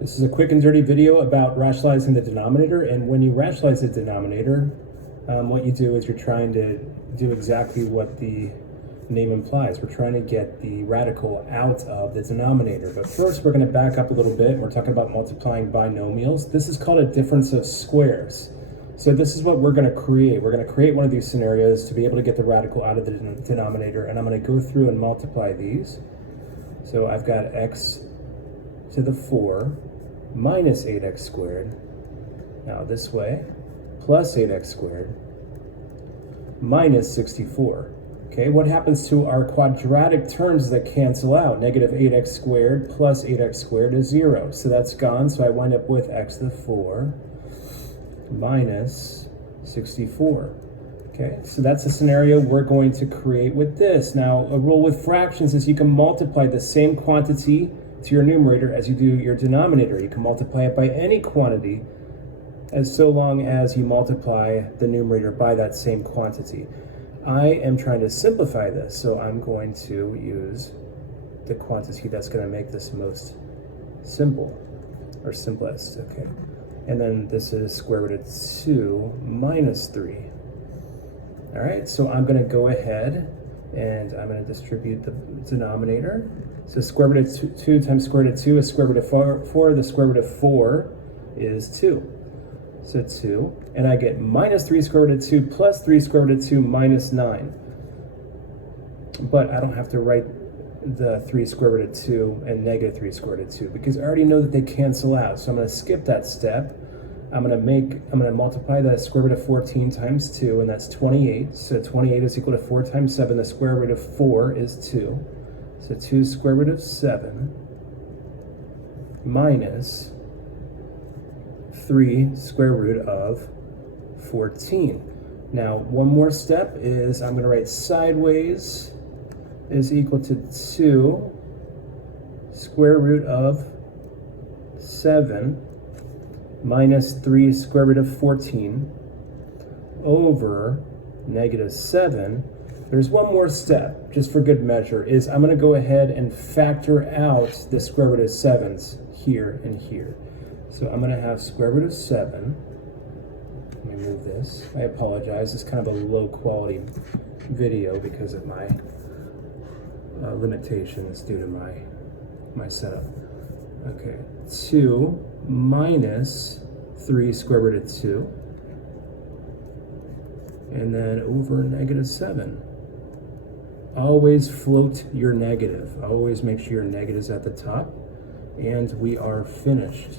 This is a quick and dirty video about rationalizing the denominator, and when you rationalize the denominator, what you do is you're trying to do exactly what the name implies. We're trying to get the radical out of the denominator. But first we're going to back up a little bit. We're talking about multiplying binomials. This is called a difference of squares. So this is what we're going to create. We're going to create one of these scenarios to be able to get the radical out of the denominator, and I'm going to go through and multiply these. So I've got x to the 4 minus 8x squared, now this way, plus 8x squared minus 64. Okay, what happens to our quadratic terms that cancel out? Negative 8x squared plus 8x squared is 0. So that's gone, so I wind up with x to the 4 minus 64. Okay, so that's the scenario we're going to create with this. Now, a rule with fractions is you can multiply the same quantity to your numerator as you do your denominator. You can multiply it by any quantity as so long as you multiply the numerator by that same quantity. I am trying to simplify this, so I'm going to use the quantity that's going to make this most simple, or simplest, okay? And then this is square root of 2 minus 3. All right, so I'm going to go ahead and I'm going to distribute the denominator. So square root of 2 times square root of 2 is square root of 4. The square root of 4 is 2. So 2. And I get minus 3 square root of 2 plus 3 square root of 2 minus 9. But I don't have to write the 3 square root of 2 and negative 3 square root of 2 because I already know that they cancel out. So I'm going to skip that step. I'm going to multiply the square root of 14 times 2, and that's 28. So 28 is equal to 4 times 7. The square root of 4 is 2. So 2 square root of 7 minus 3 square root of 14. Now, one more step is I'm going to write sideways is equal to 2 square root of 7 minus 3 square root of 14 over negative 7. There's one more step, just for good measure, is I'm going to go ahead and factor out the square root of 7s here and here. So I'm going to have square root of 7. Let me move this. I apologize. It's kind of a low quality video because of my limitations due to my setup. Okay, 2 minus 3 square root of 2, and then over negative 7. Always float your negative. Always make sure your negative's at the top, and we are finished.